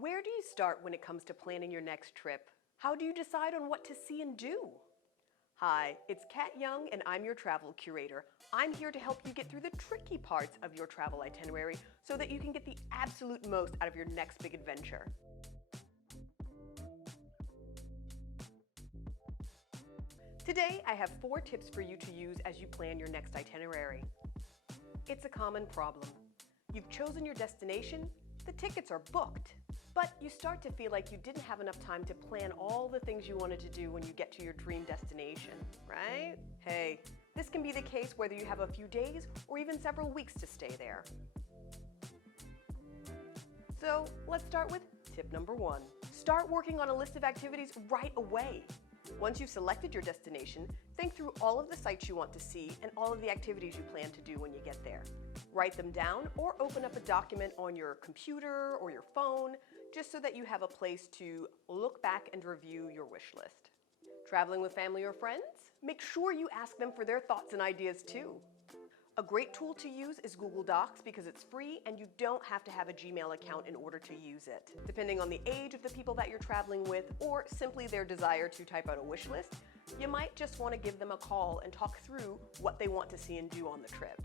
Where do you start when it comes to planning your next trip? How do you decide on what to see and do? Hi, it's Kat Young and I'm your travel curator. I'm here to help you get through the tricky parts of your travel itinerary so that you can get the absolute most out of your next big adventure. Today, I have 4 tips for you to use as you plan your next itinerary. It's a common problem. You've chosen your destination, the tickets are booked, but you start to feel like you didn't have enough time to plan all the things you wanted to do when you get to your dream destination, right? Hey, this can be the case whether you have a few days or even several weeks to stay there. So let's start with tip number 1. Start working on a list of activities right away. Once you've selected your destination, think through all of the sites you want to see and all of the activities you plan to do when you get there. Write them down or open up a document on your computer or your phone, just so that you have a place to look back and review your wish list. Traveling with family or friends? Make sure you ask them for their thoughts and ideas too. A great tool to use is Google Docs because it's free and you don't have to have a Gmail account in order to use it. Depending on the age of the people that you're traveling with or simply their desire to type out a wish list, you might just want to give them a call and talk through what they want to see and do on the trip.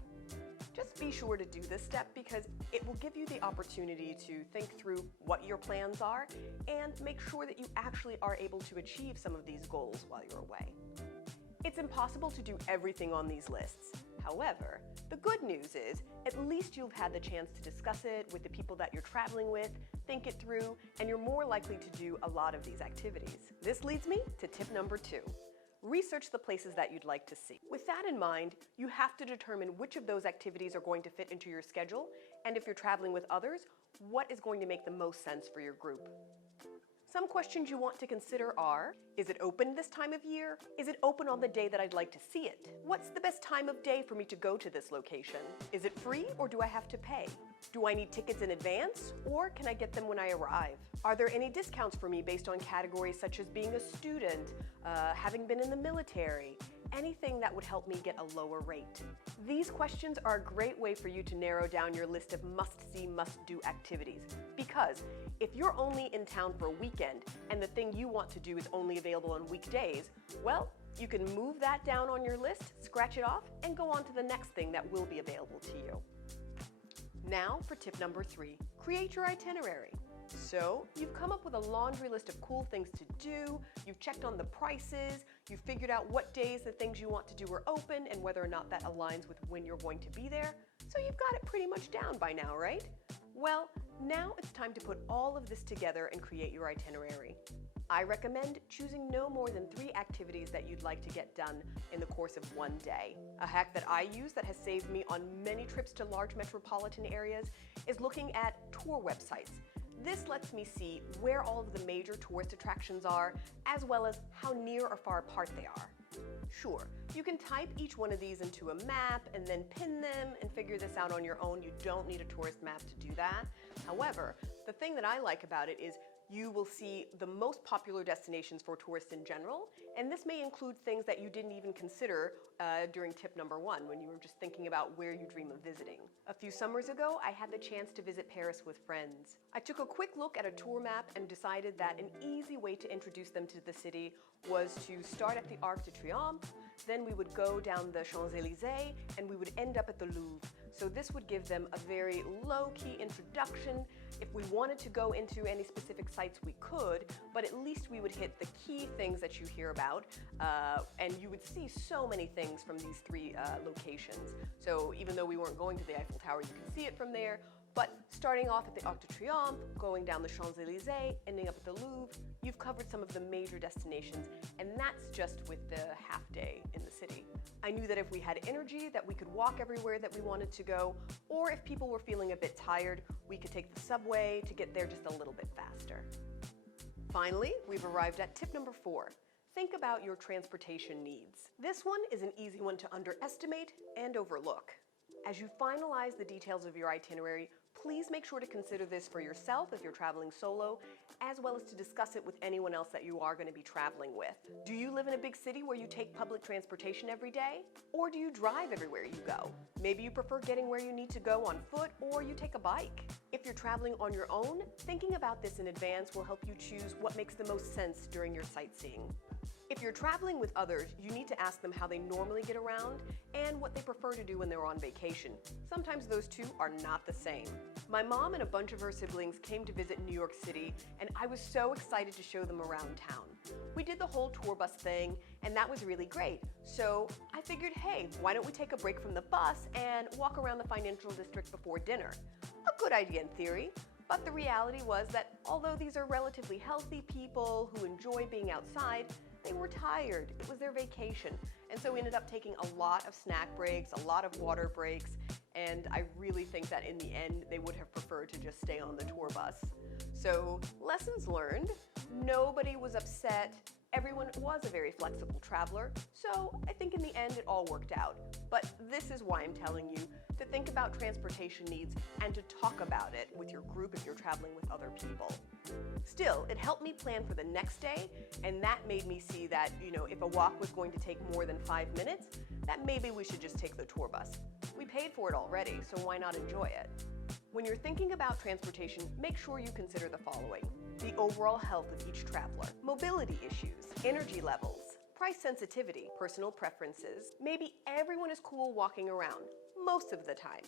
Just be sure to do this step because it will give you the opportunity to think through what your plans are and make sure that you actually are able to achieve some of these goals while you're away. It's impossible to do everything on these lists. However, the good news is at least you've had the chance to discuss it with the people that you're traveling with, think it through, and you're more likely to do a lot of these activities. This leads me to tip number 2. Research the places that you'd like to see. With that in mind, you have to determine which of those activities are going to fit into your schedule, and if you're traveling with others, what is going to make the most sense for your group. Some questions you want to consider are, is it open this time of year? Is it open on the day that I'd like to see it? What's the best time of day for me to go to this location? Is it free or do I have to pay? Do I need tickets in advance or can I get them when I arrive? Are there any discounts for me based on categories such as being a student, having been in the military? Anything that would help me get a lower rate. These questions are a great way for you to narrow down your list of must-see, must-do activities. Because if you're only in town for a weekend and the thing you want to do is only available on weekdays, well, you can move that down on your list, scratch it off, and go on to the next thing that will be available to you. Now for tip number 3, create your itinerary. So, you've come up with a laundry list of cool things to do, you've checked on the prices, you've figured out what days the things you want to do are open and whether or not that aligns with when you're going to be there. So you've got it pretty much down by now, right? Well, now it's time to put all of this together and create your itinerary. I recommend choosing no more than 3 activities that you'd like to get done in the course of one day. A hack that I use that has saved me on many trips to large metropolitan areas is looking at tour websites. This lets me see where all of the major tourist attractions are, as well as how near or far apart they are. Sure, you can type each one of these into a map and then pin them and figure this out on your own. You don't need a tourist map to do that. However, the thing that I like about it is you will see the most popular destinations for tourists in general, and this may include things that you didn't even consider during tip number 1 when you were just thinking about where you dream of visiting. A few summers ago, I had the chance to visit Paris with friends. I took a quick look at a tour map and decided that an easy way to introduce them to the city was to start at the Arc de Triomphe, then we would go down the Champs-Élysées, and we would end up at the Louvre. So this would give them a very low-key introduction. If we wanted to go into any specific sites, we could, but at least we would hit the key things that you hear about, and you would see so many things from these 3 locations. So even though we weren't going to the Eiffel Tower, you can see it from there. But starting off at the Arc de Triomphe, going down the Champs-Élysées, ending up at the Louvre, you've covered some of the major destinations, and that's just with the half day in the city. I knew that if we had energy, that we could walk everywhere that we wanted to go, or if people were feeling a bit tired, we could take the subway to get there just a little bit faster. Finally, we've arrived at tip number 4. Think about your transportation needs. This one is an easy one to underestimate and overlook. As you finalize the details of your itinerary, please make sure to consider this for yourself if you're traveling solo, as well as to discuss it with anyone else that you are going to be traveling with. Do you live in a big city where you take public transportation every day? Or do you drive everywhere you go? Maybe you prefer getting where you need to go on foot, or you take a bike. If you're traveling on your own, thinking about this in advance will help you choose what makes the most sense during your sightseeing. If you're traveling with others, you need to ask them how they normally get around and what they prefer to do when they're on vacation. Sometimes those two are not the same. My mom and a bunch of her siblings came to visit New York City, and I was so excited to show them around town. We did the whole tour bus thing, and that was really great. So I figured, hey, why don't we take a break from the bus and walk around the financial district before dinner? A good idea in theory. But the reality was that although these are relatively healthy people who enjoy being outside, they were tired. It was their vacation. And so we ended up taking a lot of snack breaks, a lot of water breaks, and I really think that in the end, they would have preferred to just stay on the tour bus. So, lessons learned. Nobody was upset. Everyone was a very flexible traveler. So I think in the end, it all worked out. But this is why I'm telling you to think about transportation needs and to talk about it with your group if you're traveling with other people. Still, it helped me plan for the next day, and that made me see that, if a walk was going to take more than 5 minutes, that maybe we should just take the tour bus. We paid for it already, so why not enjoy it? When you're thinking about transportation, make sure you consider the following: the overall health of each traveler, mobility issues, energy levels, price sensitivity, personal preferences. Maybe everyone is cool walking around most of the time.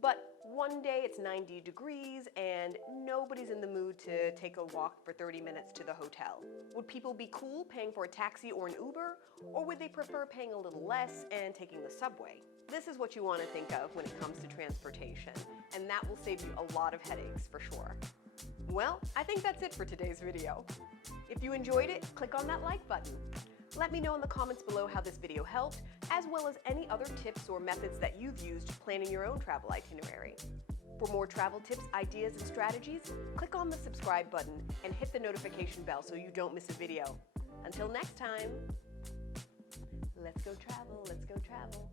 But one day it's 90 degrees and nobody's in the mood to take a walk for 30 minutes to the hotel. Would people be cool paying for a taxi or an Uber? Or would they prefer paying a little less and taking the subway? This is what you want to think of when it comes to transportation, and that will save you a lot of headaches for sure. Well, I think that's it for today's video. If you enjoyed it, click on that like button. Let me know in the comments below how this video helped, as well as any other tips or methods that you've used planning your own travel itinerary. For more travel tips, ideas, and strategies, click on the subscribe button and hit the notification bell so you don't miss a video. Until next time, let's go travel, let's go travel.